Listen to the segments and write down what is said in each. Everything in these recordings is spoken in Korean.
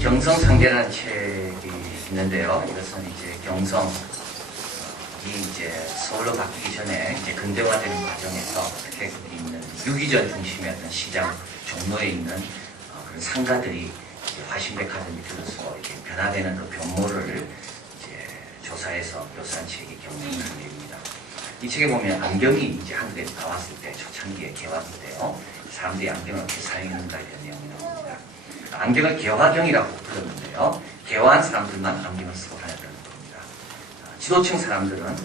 경성상대라는 책이 있는데요. 이것은 이제 경성이 이제 서울로 바뀌기 전에 이제 근대화되는 과정에서 어떻게 있는 유기전 중심의 어떤 시장 종로에 있는 그런 상가들이 화신백화점 밑으로서 이렇게 변화되는 그 변모를 이제 조사해서 묘사한 책이 경성상대입니다. 이 책에 보면 안경이 이제 한국에 나왔을 때 초창기에 개화될 때요. 사람들이 안경을 어떻게 사용했는가에 대한 내용이 나옵니다. 안경을 개화경이라고 불렀는데요. 개화한 사람들만 안경을 쓰고 다녔다는 겁니다. 지도층 사람들은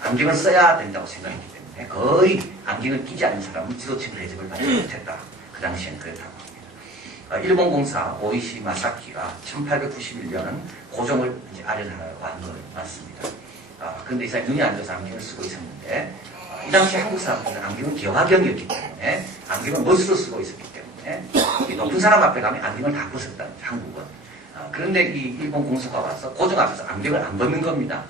안경을 써야 된다고 생각했기 때문에 거의 안경을 끼지 않는 사람은 지도층 대접을 받지 못했다. 그 당시엔 그랬다고 합니다. 일본 공사 오이시 마사키가 1891년 고종을 이제 아련하라고 한 걸 맞습니다. 그런데 이 사람이 눈이 안 좋아서 안경을 쓰고 있었는데 이 당시 한국 사람들은 안경은 개화경이었기 때문에 안경을 멋으로 쓰고 있었기 때문에 높은 사람 앞에 가면 안경을 다 벗었다. 한국은. 그런데 이 일본 공사가 와서 고종 앞에서 안경을 안 벗는 겁니다.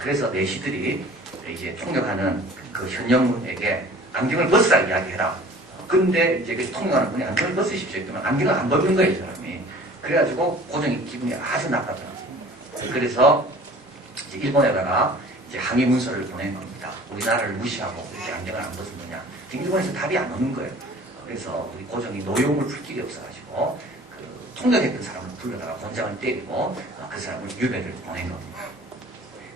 그래서 내시들이 이제 통역하는 그 현영문에게 안경을 벗으라 이야기해라. 근데 이제 그 통역하는 분이 안경을 벗으십시오 했더니 안경을 안 벗는 거예요, 이 사람이. 그래가지고 고종이 기분이 아주 나빴더라고요. 그래서 이제 일본에다가 이제 항의 문서를 보낸 겁니다. 우리나라를 무시하고 이렇게 안경을 안 벗은 거냐. 일본에서 답이 안 오는 거예요. 그래서 우리 고종이 노여움을 풀 길이 없어가지고 그 통역했던 사람을 불러다가 곤장을 때리고 그 사람을 유배를 보낸 겁니다.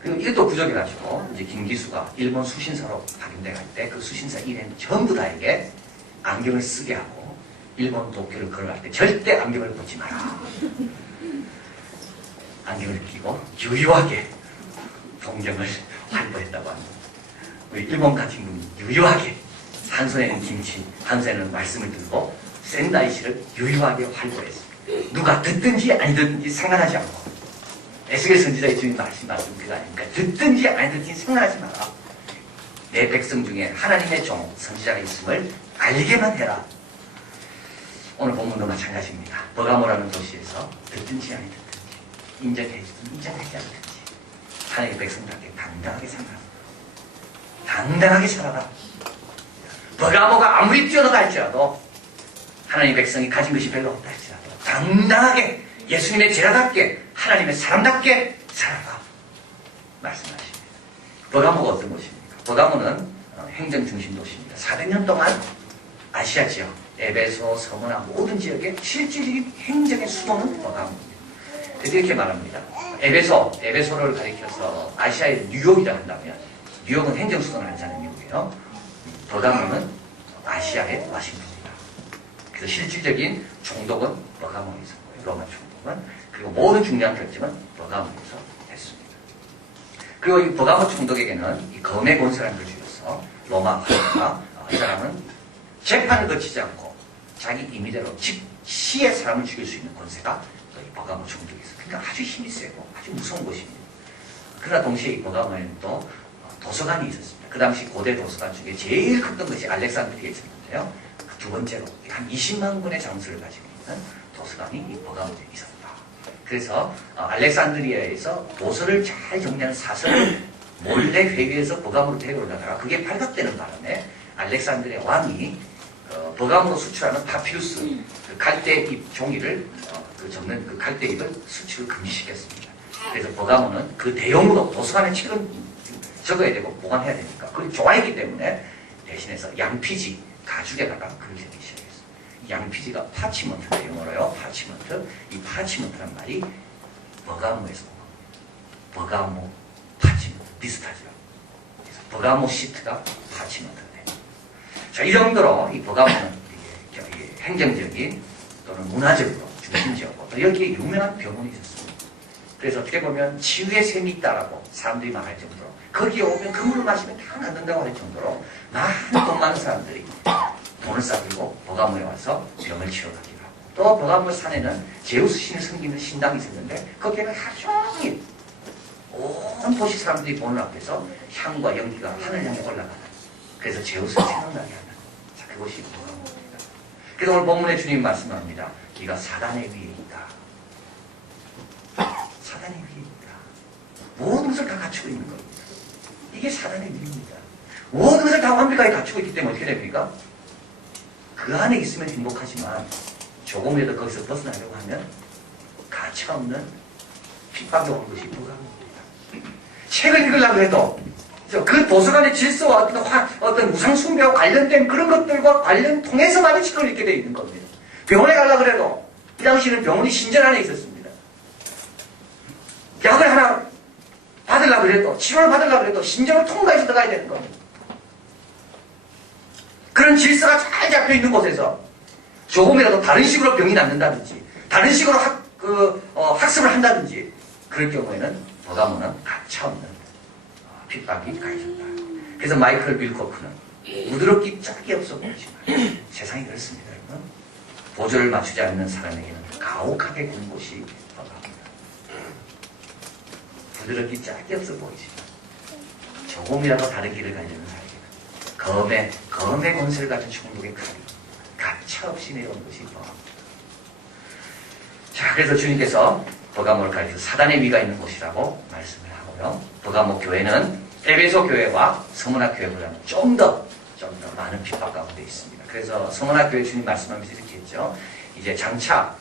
그리고 이것도 부족해가지고 이제 김기수가 일본 수신사로 파견돼 갈 때 그 수신사 일행 전부 다에게 안경을 쓰게 하고 일본 도쿄를 걸어갈 때 절대 안경을 벗지 마라. 안경을 끼고 유유하게 동경을 활보했다고 합니다. 우리 일본 같은 분이 유유하게 한 손에는 김치, 한 손에는 말씀을 들고 센다이시를 유유하게 활보했습니다. 누가 듣든지 아니 듣든지 상관하지 않고 에스겔 선지자의 주님 말씀 그거 아닙니까? 듣든지 아니 듣든지 상관하지 마라. 내 백성 중에 하나님의 종, 선지자가 있음을 알게만 해라. 오늘 본문도 마찬가지입니다. 버가모라는 도시에서 듣든지 아니 듣든지 인정해주든 인정하지 않든지 하나님의 백성들에게 당당하게 살아라. 당당하게 살아라. 버가모가 아무리 뛰어나다 할지라도 하나님의 백성이 가진 것이 별로 없다 할지라도 당당하게 예수님의 제자답게 하나님의 사람답게 살아라 말씀하십니다. 버가모가 어떤 곳입니까? 버가모는 행정중심 도시입니다. 400년 동안 아시아 지역, 에베소, 서머나 모든 지역의 실질적인 행정의 수도는 버가모입니다. 그래서 이렇게 말합니다. 에베소를 가리켜서 아시아의 뉴욕이라 한다면 뉴욕은 행정수도는 아니잖아요. 미국이요. 버가모는 아시아의 와싱턴입니다. 그래서 실질적인 총독은 버가모에 있었고요. 로마 총독은. 그리고 모든 중요한 결정은 버가모에서 했습니다. 그리고 이 버가모 총독에게는 이 검의 권세라는 걸 주어서 로마 황제가 이 사람은 재판을 거치지 않고 자기 임의대로 즉시에 사람을 죽일 수 있는 권세가 이 버가모 총독이 있어요. 그러니까 아주 힘이 세고 아주 무서운 곳입니다. 그러나 동시에 이 버가모에는 또 도서관이 있었습니다. 그 당시 고대 도서관 중에 제일 컸던 것이 알렉산드리아에 있었는데요. 그 두 번째로 한 20만 권의 장수를 가지고 있는 도서관이 이 버가모에 있었다. 그래서 알렉산드리아에서 도서를 잘 정리하는 사설을 몰래 회귀해서 버가모로 데려오다가 그게 발각되는 바람에 알렉산드리아 왕이 버가모로 수출하는 파피루스 그 갈대잎 종이를 적는 그 갈대잎을 수출을 금지시켰습니다. 그래서 버가모는 그 대용으로 도서관에 책을 적어야 되고 보관해야 되니까 그걸 좋아했기 때문에 대신해서 양피지 가죽에다가 글을 적기 시작했어요. 양피지가 파치먼트인데 영어로요. 파치먼트. 이 파치먼트란 말이 버가모에서 버가모 파치먼트 비슷하죠. 그래서 버가모 시트가 파치먼트가 됩니다. 자, 이 정도로 이 버가모는 행정적인 또는 문화적으로 중심지였고 또 여기에 유명한 병원이 있었습니다. 그래서 어떻게 보면 치유의 셈이 있다라고 사람들이 말할 정도로 거기에 오면 그 물을 마시면 다 낫는다고 할 정도로 많은 돈 많은 사람들이 돈을 싸들고 버가모에 와서 병을 치료하기도 하고 또 버가모 산에는 제우스 신을 섬기는 신당이 있었는데 거기에는 하루 종일 온 도시 사람들이 보는 앞에서 향과 연기가 하늘 향해 올라가는 그래서 제우스를 생각나게 하는 자, 그것이 버가모입니다. 그래서 오늘 본문에 주님 말씀합니다. 네가 사단의 위에 있다. 사단의 위에 있다. 모든 것을 다 갖추고 있는 겁니다. 이게 사단의 미입니다. 모든 것을 다 완벽하게 갖추고 있기 때문에 어떻게 됩니까? 그 안에 있으면 행복하지만 조금이라도 거기서 벗어나려고 하면 가치가 없는 핍박이 오는 것이 불가능합니다. 책을 읽으려고 해도 그 도서관의 질서와 어떤 우상 숭배와 관련된 그런 것들과 통해서만 책을 읽게 되어 있는 겁니다. 병원에 가려고 해도 이 당시에는 병원이 신전 안에 있었습니다. 약을 하나 받으려고 해도 치료를 받으려고 해도 신전을 통과해서 들어가야 되는 겁니다. 그런 질서가 잘 잡혀 있는 곳에서 조금이라도 다른 식으로 병이 낫는다든지 다른 식으로 학습을 한다든지 그럴 경우에는 버가모는 가차없는 핍박이 가해진다. 그래서 마이클 빌코크는 부드럽기 짝이 없어 보이지만 세상이 그렇습니다. 여러분. 보조를 맞추지 않는 사람에게는 가혹하게 구는 곳이 버가모입니다. 부드럽기 짝이 없어 보이지만 조금이라도 다른 길을 가려는 사람에게는 검의 권세를 가진 충독의 칼이 가차없이 내려온 것이 버가모입니다. 자, 그래서 주님께서 버가모를 가리켜 사단의 위가 있는 곳이라고 말씀을 하고요. 버가모 교회는 에베소 교회와 서문화 교회보다는 좀 더 많은 핍박 가운데 있습니다. 그래서 서문화 교회 주님 말씀하면서 이렇게 했죠. 이제 장차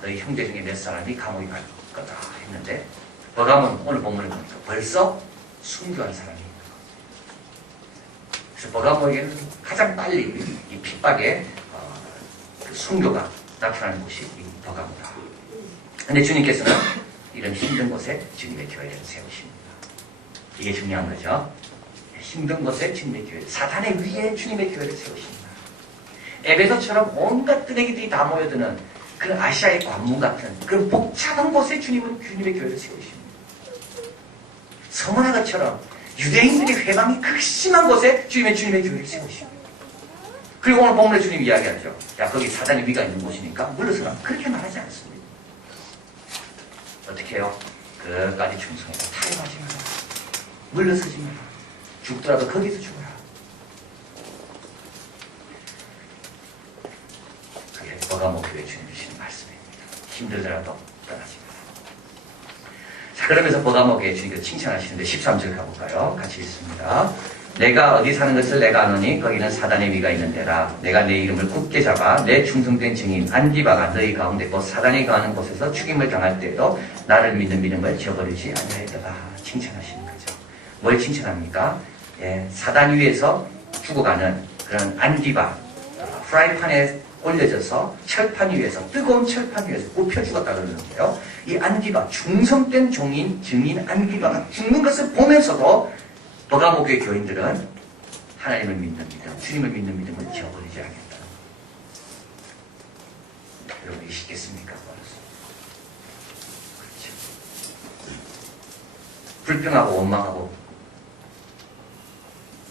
너희 형제 중에 몇 사람이 감옥에 갈 거다 했는데 버가모는 오늘 본문을 보니까 벌써 순교한 사람이 있는 거죠. 그래서 버가모에게는 가장 빨리 이 핍박의 그 순교가 나타나는 곳이 이 버가모다. 근데 주님께서는 이런 힘든 곳에 주님의 교회를 세우십니다. 이게 중요한 거죠. 힘든 곳에 주님의 교회, 사탄의 위에 주님의 교회를 세우십니다. 에베소처럼 온갖 뜨내기들이 다 모여드는 그런 아시아의 관문 같은 그런 복잡한 곳에 주님의 교회를 세우십니다. 서문화가처럼 유대인들의 회방이 극심한 곳에 주님의 교회를 세우십니다. 그리고 오늘 본문에 주님 이야기하죠. 야, 거기 사단의 위가 있는 곳이니까 물러서라. 그렇게 말하지 않습니다. 어떻게 해요? 끝까지 충성해라. 타협하지 마라. 물러서지 마라. 죽더라도 거기서 죽어라. 그게 버가모 교회 주님 주시는 말씀입니다. 힘들더라도 떠나지 마라. 자, 그러면서 버가모 교회 주님께서 칭찬하시는데 13절 가볼까요? 같이 읽습니다. 내가 어디 사는 것을 내가 아노니 거기는 사단의 위가 있는 데라. 내가 내 이름을 굳게 잡아 내 충성된 증인 안디바가 너희 가운데 곧 사단이 가는 곳에서 죽임을 당할 때에도 나를 믿는 믿음을 저버리지 아니하였다. 칭찬하시는 거죠. 뭘 칭찬합니까? 예, 사단 위에서 죽어가는 그런 안디바, 프라이팬에 올려져서 철판 위에서 뜨거운 철판 위에서 굽혀 죽었다 그러는데요. 이 안디바, 충성된 종인 증인 안디바가 죽는 것을 보면서도 버가모 교회 교인들은 하나님을 믿는 믿음, 주님을 믿는 믿음을 저버리지 않겠다. 여러분이 쉽겠습니까? 그렇죠. 불평하고 원망하고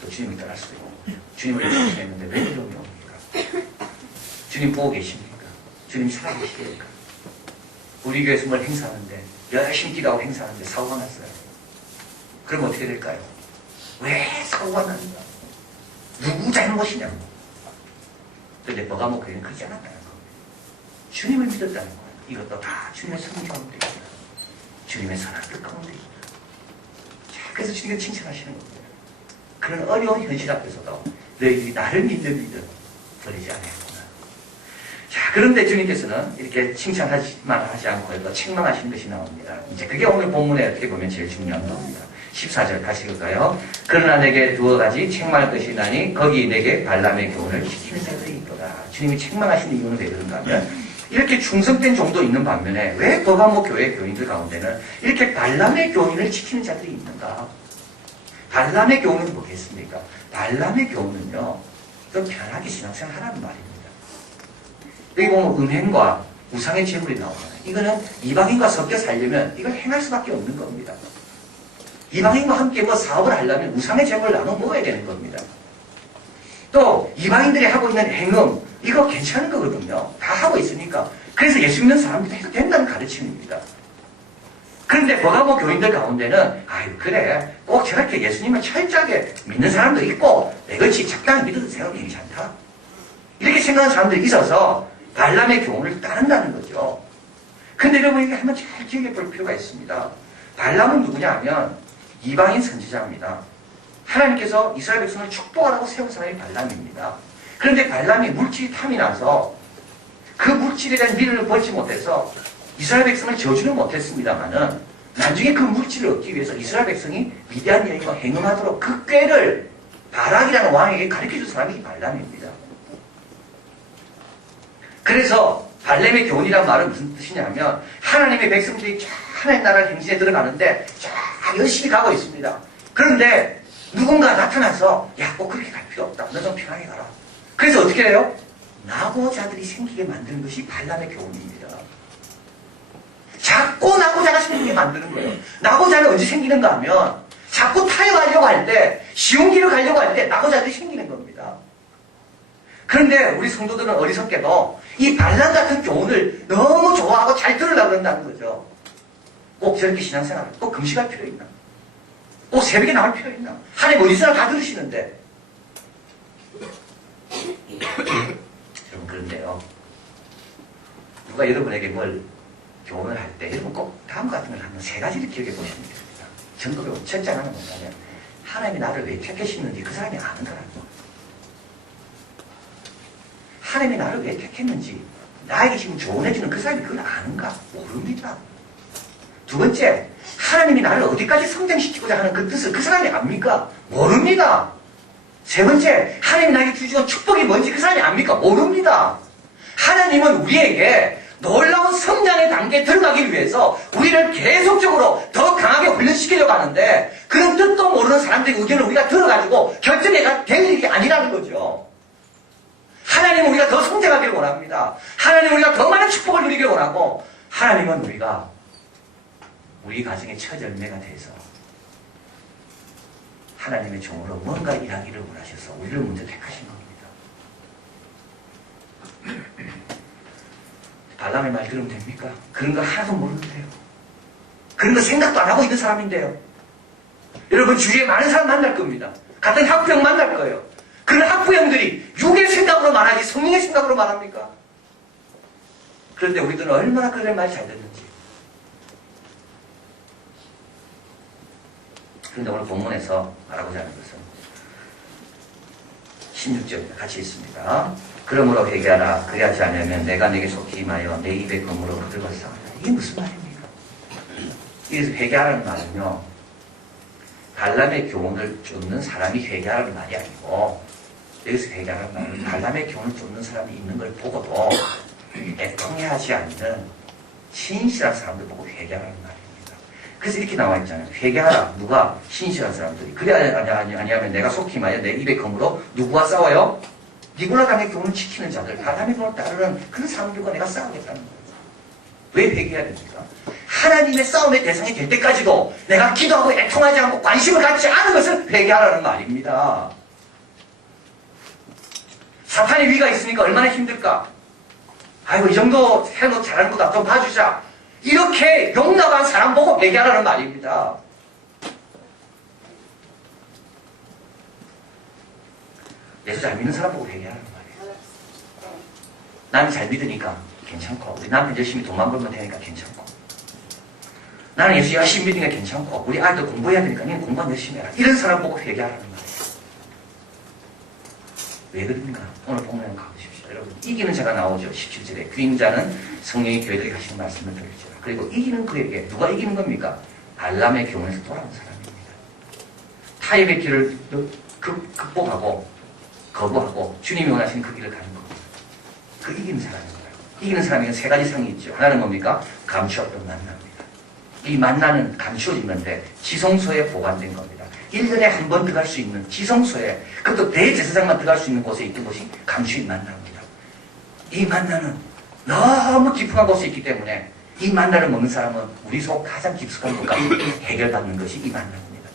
또 주님을 떠날 수도 있고 주님을 의심했는데 왜 이런 게 옵니까? 주님 보고 계십니까? 주님 살아계십니까? 우리 교회에서 뭘 행사하는데 열심히 기도하고 행사하는데 사고가 났어요. 그럼 어떻게 될까요? 왜 사고가 났는가? 누구 잘못이냐고. 그런데 버가모 교회는 그렇지 않았다는 겁니다. 주님을 믿었다는 거예요. 이것도 다 주님의 섭리 가운데 있다. 주님의 선한 뜻 가운데 있다. 자, 그래서 주님이 칭찬하시는 겁니다. 그런 어려운 현실 앞에서도 너희들이 나를 믿는 믿음 버리지 않았구나. 자, 그런데 주님께서는 이렇게 칭찬하지만 하지 않고 또 책망하시는 것이 나옵니다. 이제 그게 오늘 본문에 어떻게 보면 제일 중요한 겁니다. 14절 다시 읽을까요? 그러나 내게 두어 가지 책망할 것이 나니 거기 내게 발람의 교훈을 지키는 자들이 있도다. 주님이 책망하시는 이유는 왜 그런가 하면 이렇게 충성된 종도 있는 반면에 왜 버가모 교회 교인들 가운데는 이렇게 발람의 교훈을 지키는 자들이 있는가? 발람의 교훈은 뭐겠습니까? 발람의 교훈은요, 좀 편하게 신앙생활 하라는 말입니다. 여기 보면 음행과 우상의 제물이 나오잖아요. 이거는 이방인과 섞여 살려면 이걸 행할 수밖에 없는 겁니다. 이방인과 함께 뭐 사업을 하려면 우상의 제물을 나눠 먹어야 되는 겁니다. 또 이방인들이 하고 있는 행음, 이거 괜찮은 거거든요. 다 하고 있으니까. 그래서 예수 믿는 사람들도 해도 된다는 가르침입니다. 그런데 버가모 교인들 가운데는 아유 그래 꼭 저렇게 예수님을 철저하게 믿는 사람도 있고 내것이 적당히 믿어도 돼요. 괜찮다. 이렇게 생각하는 사람들이 있어서 발람의 교훈을 따른다는 거죠. 근데 여러분 이게 한번 잘 기억해 볼 필요가 있습니다. 발람은 누구냐 하면 이방인 선지자입니다. 하나님께서 이스라엘 백성을 축복하라고 세운 사람이 발람입니다. 그런데 발람이 물질이 탐이 나서 그 물질에 대한 미련을 버리지 못해서 이스라엘 백성을 저주는 못했습니다만은 나중에 그 물질을 얻기 위해서 이스라엘 백성이 위대한 여인과 행음하도록 그 꾀를 바락이라는 왕에게 가르쳐준 사람이 발람입니다. 그래서 발람의 교훈이란 말은 무슨 뜻이냐면 하나님의 백성들이 쫙 하나님 나라 행진에 들어가는데 쫙 열심히 가고 있습니다. 그런데 누군가 나타나서 야, 꼭 그렇게 갈 필요 없다. 너 좀 편하게 가라. 그래서 어떻게 해요? 낙오자들이 생기게 만드는 것이 발람의 교훈입니다. 자꾸 낙오자가 생기게 만드는 거예요. 낙오자는 언제 생기는가 하면 자꾸 타협하려고 할 때, 쉬운 길을 가려고 할 때 낙오자들이 생기는 겁니다. 그런데 우리 성도들은 어리석게도 이 발람 같은 교훈을 너무 좋아하고 잘 들으려고 그런다는 거죠. 꼭 저렇게 신앙생활, 꼭 금식할 필요 있나? 꼭 새벽에 나올 필요 있나? 하나님 어디서나 다 들으시는데. 여러분, 그런데요. 누가 여러분에게 뭘 교훈을 할 때, 여러분 꼭 다음 같은 걸 하면 세 가지를 기억해 보시면 됩니다. 전도로 첫째 하나는 뭐냐면, 하나님이 나를 왜 택하시는지 그 사람이 아는 거라는 거. 하나님이 나를 왜 택했는지, 나에게 지금 조언해주는 그 사람이 그걸 아는가? 모릅니다. 두 번째, 하나님이 나를 어디까지 성장시키고자 하는 그 뜻을 그 사람이 압니까? 모릅니다. 세 번째, 하나님이 나에게 주시는 축복이 뭔지 그 사람이 압니까? 모릅니다. 하나님은 우리에게 놀라운 성장의 단계에 들어가기 위해서 우리를 계속적으로 더 강하게 훈련시키려고 하는데 그런 뜻도 모르는 사람들의 의견을 우리가 들어가지고 결정해가 될 일이 아니라는 거죠. 하나님은 우리가 더 성장하기를 원합니다. 하나님은 우리가 더 많은 축복을 누리기를 원하고 하나님은 우리가 우리 가정의 첫 열매가 돼서 하나님의 종으로 뭔가 일하기를 원하셔서 우리를 먼저 택하신 겁니다. 발람의 말 들으면 됩니까? 그런 거 하나도 모르는데요. 그런 거 생각도 안 하고 있는 사람인데요. 여러분 주위에 많은 사람 만날 겁니다. 같은 학부형 만날 거예요. 그런 학부형들이 육의 생각으로 말하지 성령의 생각으로 말합니까? 그런데 우리들은 얼마나 그들의 말이 잘 듣는지. 그런데 오늘 본문에서 말하고자 하는 것은 16절입니다. 같이 있습니다. 그러므로 회개하라. 그리하지 않으면 내가 네게 속히 임하여 내 입의 검으로 그들과 싸우리라. 이게 무슨 말입니까? 여기서 회개하라는 말은요, 발람의 교훈을 쫓는 사람이 회개하라는 말이 아니고, 여기서 회개하라는 말은 발람의 교훈을 쫓는 사람이 있는 걸 보고도 애통해하지 않는 신실한 사람들 보고 회개하라는 말입니다. 그래서 이렇게 나와 있잖아요. 회개하라. 누가? 신실한 사람들이. 그래 아니하면 내가 속히 임하여 내 입의 검으로 누구와 싸워요? 니고라당의 교훈을 지키는 자들, 발람의 교훈을 따르는 그런 사람들과 내가 싸우겠다는 거예요. 왜 회개해야 됩니까? 하나님의 싸움의 대상이 될 때까지도 내가 기도하고 애통하지 않고 관심을 갖지 않은 것을 회개하라는 말입니다. 사탄의 위가 있으니까 얼마나 힘들까? 아이고, 이 정도 해놓고 잘하는 거다. 좀 봐주자. 이렇게 용납한 사람 보고 회개하라는 말입니다. 예수 잘 믿는 사람 보고 회개하라는 말이에요. 나는 잘 믿으니까 괜찮고, 우리 남편 열심히 돈만 벌면 되니까 괜찮고, 나는 예수 열심히 믿으니까 괜찮고, 우리 아이들 공부해야 되니까 니는 공부만 열심히 해라. 이런 사람 보고 회개하라는 말이에요. 왜 그런가? 오늘 본문에 가보십시오. 여러분, 이기는 자가 나오죠. 17절에 귀인 자는 성령이 교회들이 하시는 말씀을 들을지라. 그리고 이기는 그에게 누가 이기는 겁니까? 발람의 교훈에서 돌아온 사람입니다. 타협의 길을 극복하고 거부하고 주님이 원하시는 그 길을 가는 겁니다. 그 이기는 사람인 거예요. 이기는 사람에게는 세 가지 상이 있죠. 하나는 뭡니까? 감추었던 만납니다. 이 만나는 감추어지는데 지성소에 보관된 겁니다. 1년에 한 번 들어갈 수 있는 지성소에, 그것도 대제사장만 들어갈 수 있는 곳에 있던 곳이 감추인 만나입니다. 이 만나는 너무 깊은 곳에 있기 때문에 이 만나를 먹는 사람은 우리 속 가장 깊숙한 곳까지 해결받는 것이 이 만나입니다.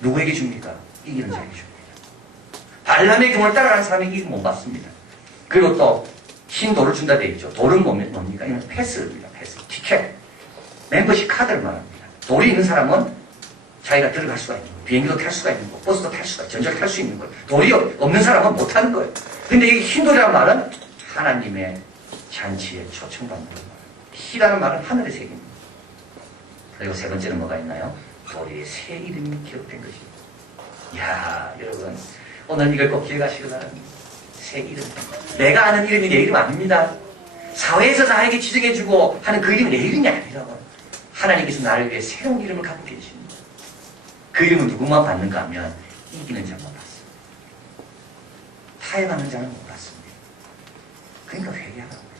누구에게 줍니까? 이기는 자에게 줍니다. 발람의 교훈을 따라가는 사람에게 이거 못 받습니다. 그리고 또 흰 돌을 준다 되어 있죠. 돌은 뭡니까? 이건 패스입니다. 패스. 티켓. 멤버십 카드를 말합니다. 돌이 있는 사람은 자기가 들어갈 수가 있는 거예요. 비행기도 탈 수가 있는 거예요. 버스도 탈 수가 있고 전철 탈 수 있는 거예요. 돌이 없는 사람은 못 하는 거예요. 근데 이 흰 돌이라는 말은 하나님의 잔치에 초청받는 거예요. 희라는 말은 하늘의 색입니다. 그리고 세 번째는 뭐가 있나요? 우리의 새 이름이 기록된 것입니다. 이야, 여러분, 오늘 이걸 꼭 기억하시기 바랍니다. 새 이름. 내가 아는 이름이 내 이름 아닙니다. 사회에서 나에게 지정해주고 하는 그 이름이 내 이름이 아니라고. 하나님께서 나를 위해 새로운 이름을 갖고 계십니다. 그 이름은 누구만 받는가 하면 이기는 자만 받습니다. 타협하는 자는 못 받습니다. 그러니까 회개하라고.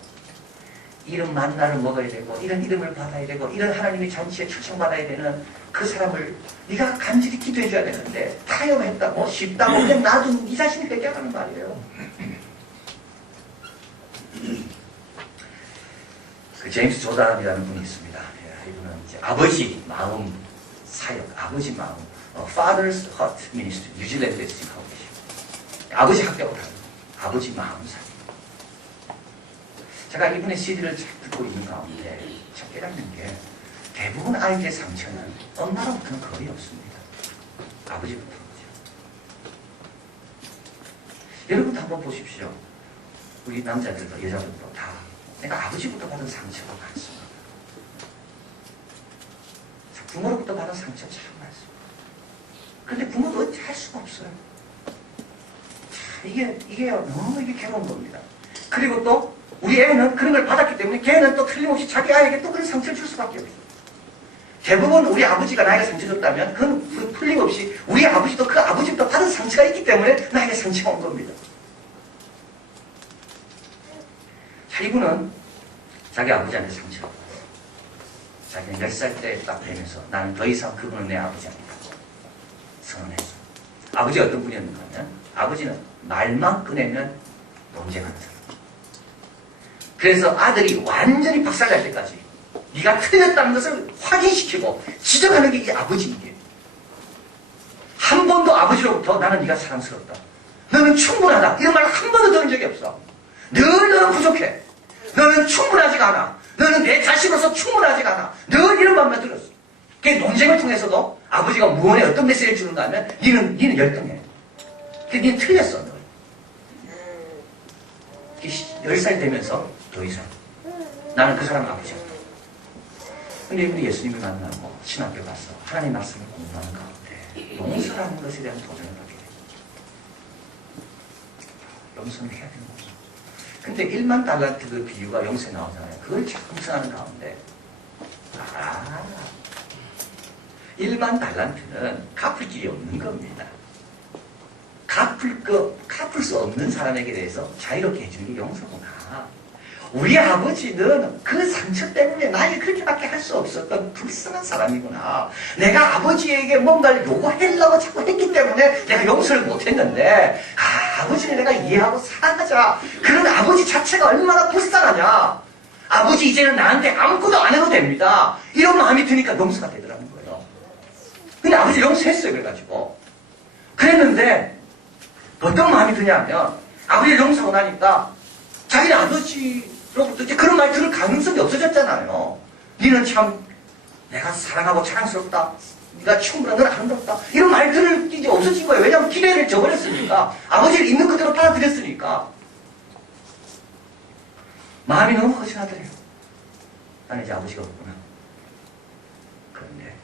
이런 만나를 먹어야 되고 이런 이름을 받아야 되고 이런 하나님의 잔치에 초청받아야 되는 그 사람을 네가 간절히 기도해 줘야 되는데 타협했다고 쉽다고 그냥 놔둔 네 자신이 회개하라는 말이에요. 그 제임스 조단이라는 분이 있습니다. 이분은 이제 아버지 마음 사역, 아버지 마음, Father's Heart Ministry, 뉴질랜드에서 지금 하고 계십니다. 아버지 학교하고 다릅니다. 아버지 마음 사역. 제가 이분의 CD를 듣고 있는 가운데 참 깨닫는 게 대부분 아이들의 상처는 엄마로부터는 거의 없습니다. 아버지부터 오죠. 여러분도 한번 보십시오. 우리 남자들도 여자들도 다 내가 아버지부터 받은 상처가 많습니다. 부모로부터 받은 상처 참 많습니다. 그런데 부모도 어찌 할 수가 없어요. 이게 너무 괴로운 겁니다. 그리고 또 우리 애는 그런 걸 받았기 때문에 걔는 또 틀림없이 자기 아이에게 또 그런 상처를 줄 수밖에 없어요. 대부분 우리 아버지가 나에게 상처 줬다면 그건 틀림없이 우리 아버지도 그 아버지부터 받은 상처가 있기 때문에 나에게 상처가 온 겁니다. 자, 이분은 자기 아버지한테 상처를 받았어요. 자기는 10살 때 딱 되면서 나는 더 이상 그분은 내 아버지 아니다 선언했어. 아버지가 어떤 분이었는가 하면 아버지는 말만 꺼내면 논쟁하는 사람. 그래서 아들이 완전히 박살날 때까지 네가 틀렸다는 것을 확인시키고 지적하는 게 이게 아버지인 한 번도 아버지로부터 나는 네가 사랑스럽다. 너는 충분하다. 이런 말 한 번도 들은 적이 없어. 늘 너는 부족해. 너는 충분하지가 않아. 너는 내 자식으로서 충분하지가 않아. 늘 이런 말만 들었어. 그 논쟁을 통해서도 아버지가 무언에 어떤 메시지를 주는가 하면 니는 열등해. 니는 틀렸어. 너. 10살 되면서 더 이상 나는 그 사람 아버지야. 근데 이분이 예수님을 만나고 신학교 가서 하나님 말씀을 공부하는 가운데 용서라는 것에 대한 도전을 하게 됩니다. 용서는 해야 되는 거죠. 근데 1만 달란트 그 비유가 용서에 나오잖아요. 그걸 형성하는 가운데 1만 달란트는 갚을 길이 없는 겁니다. 갚을 수 없는 사람에게 대해서 자유롭게 해주는 게 용서구나. 우리 아버지는 그 상처 때문에 나에게 그렇게밖에 할 수 없었던 불쌍한 사람이구나. 내가 아버지에게 뭔가를 요구하려고 자꾸 했기 때문에 내가 용서를 못했는데 아버지를 내가 이해하고 사랑하자. 그런 아버지 자체가 얼마나 불쌍하냐. 아버지 이제는 나한테 아무것도 안 해도 됩니다. 이런 마음이 드니까 용서가 되더라는 거예요. 근데 아버지 용서했어요. 그래가지고 그랬는데 어떤 마음이 드냐면 아버지를 용서하고 나니까 자기는 아버지로부터 이제 그런 말 들을 가능성이 없어졌잖아요. 니는 참 내가 사랑하고 자랑스럽다. 네가 충분한 건 아름답다. 이런 말 들을 게 이제 없어진 거예요. 왜냐하면 기대를 저버렸으니까. 아버지를 있는 그대로 받아들였으니까. 마음이 너무 허전하더래요. 나는 이제 아버지가 없구나. 그런데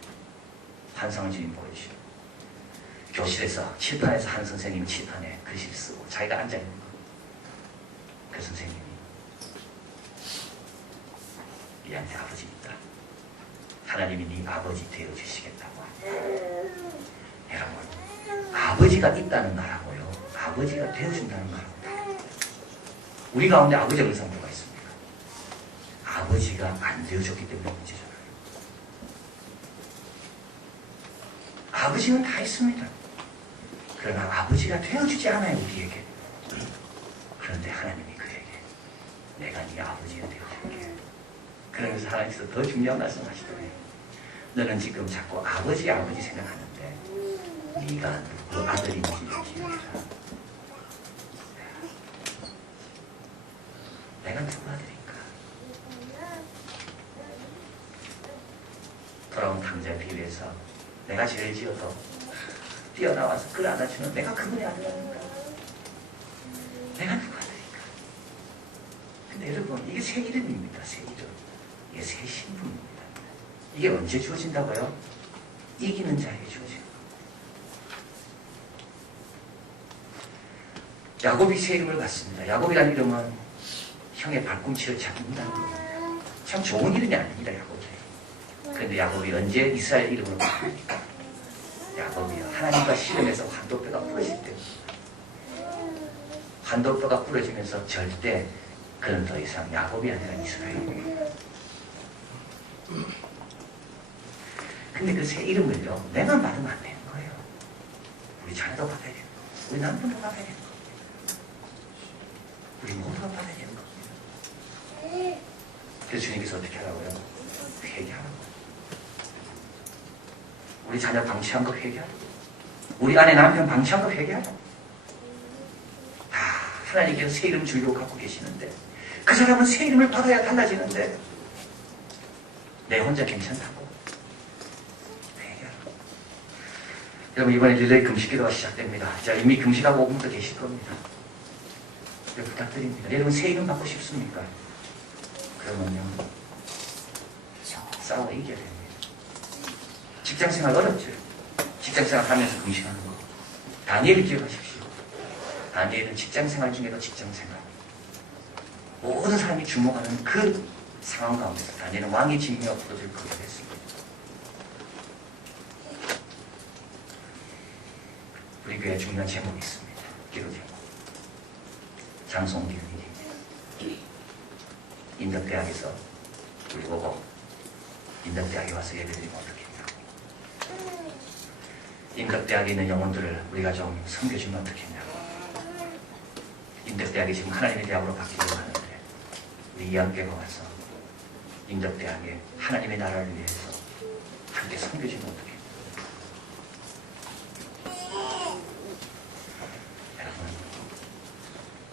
환상을 주인 보이시오. 교실에서 칠판에서 한 선생님이 칠판에 글씨를 쓰고 자기가 앉아있는 거. 그 선생님이 얘한테 아버지 있다. 하나님이 네 아버지 되어주시겠다고. 여러분, 아버지가 있다는 말하고요, 아버지가 되어준다는 말하고 우리 가운데 아버지 없는 사람 누가 있습니까? 아버지가 안 되어줬기 때문에 문제잖아요. 아버지는 다 있습니다. 그러나 아버지가 되어주지 않아요, 우리에게. 그런데 하나님이 그에게 내가 네 아버지가 되어줄게. 그러면서 하나님께서 더 중요한 말씀 하시더래요. 너는 지금 자꾸 아버지 생각하는데 네가 누구 아들인지 기억해라. 내가 누구 아들인가? 돌아온 탕자의 비유에서 내가 죄를 지어서 뛰어나와서 그를 안아주는 내가 그분의 아들 아닌가? 내가 누구 아들인가? 근데 여러분, 이게 새 이름입니다. 새 이름. 이게 새 신분입니다. 이게 언제 주어진다고요? 이기는 자에게 주어져요. 야곱이 새 이름을 갖습니다. 야곱이라는 이름은 형의 발꿈치를 잡는다는 겁니다. 참 좋은 이름이 아닙니다, 야곱이. 그런데 야곱이 언제 이스라엘 이름을 바꿉니까? 야곱이요. 하나님과 씨름해서 환도뼈가 부러질 때. 환도뼈가 부러지면서 절대 그는 더 이상 야곱이 아니라 이스라엘이에요. 근데 그 새 이름을요, 내가 말하면 안 되는 거예요. 우리 자녀도 받아야 되는 거예요. 우리 남편도 받아야 되는 거예요. 우리 모두가 받아야 되는 겁니다. 그래서 주님께서 어떻게 하라고요? 회개하라고. 우리 자녀 방치한 거 회개하라고. 우리 아내 남편 방치한 거 회개하라고. 다 하나님께서 새 이름 주려고 갖고 계시는데 그 사람은 새 이름을 받아야 달라지는데 내 혼자 괜찮다고 회개하라고. 여러분 이번에 릴레이 금식기도가 시작됩니다. 자, 이미 금식하고 5분도 계실 겁니다. 부탁드립니다. 여러분 새 이름 받고 싶습니까? 그러면요 싸워 이겨야 됩니다. 직장생활 어렵죠. 직장생활 하면서 금식하는 거. 다니엘을 기억하십시오. 다니엘은 직장생활 중에도 직장생활. 모든 사람이 주목하는 그 상황 가운데서 다니엘은 왕의 징계가 풀어질 거라고 했습니다. 우리 교회에 중요한 제목이 있습니다. 기도 제목. 장송기는 일입니다. 인덕대학에서 우리 보고 인덕대학에 와서 예배드리면 어떻겠냐고. 인덕대학에 있는 영혼들을 우리가 좀 섬겨주면 어떻겠냐고. 인덕대학이 지금 하나님의 대학으로 바뀌려고 하는데 우리 이한교회가 와서 인덕대학에 하나님의 나라를 위해서 함께 섬겨주면 어떻겠냐고.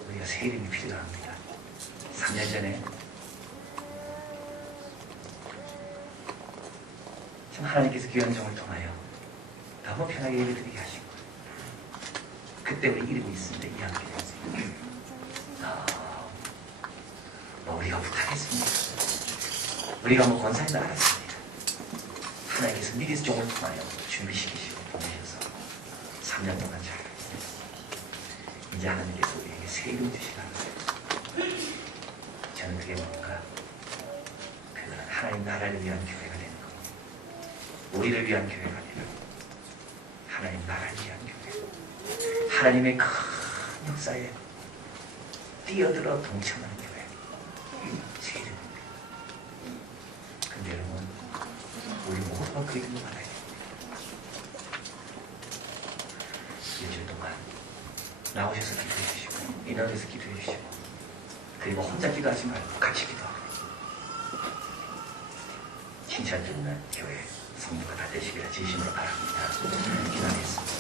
우리가 새 이름이 필요합니다. 3년 전에 참 하나님께서 귀한 종을 통하여 너무 편하게 예배드리게 하신 거예요. 그때 우리 이름이 있습니다. 이한교회 선생님. 뭐 우리가 부탁했습니다. 우리가 뭐 권사님도 알았습니다. 하나님께서 미리 종을 통하여 준비시키시고 보내셔서 3년 동안 잘 이제 하나님께서 우리에게 새 이름 주시라는 거예요. 저는 그게 뭔가 그거는 하나님 나라를 위한 교회가 되는 겁니다. 우리를 위한 교회가 아니라 하나님 나라를 위한 교회. 하나님의 큰 역사에 뛰어들어 동참하는 교회. 새 이름입니다. 근데 여러분 우리 모두가 그 이름을 받아야 됩니다. 일주일 동안 나오셔서 기도해 주시고 인원에서 기도해 주시고 그리고 혼자 기도하지 말고 같이 기도하고 칭찬 듣는 교회 성도가 다 되시기를 진심으로 바랍니다. 기도하겠습니다.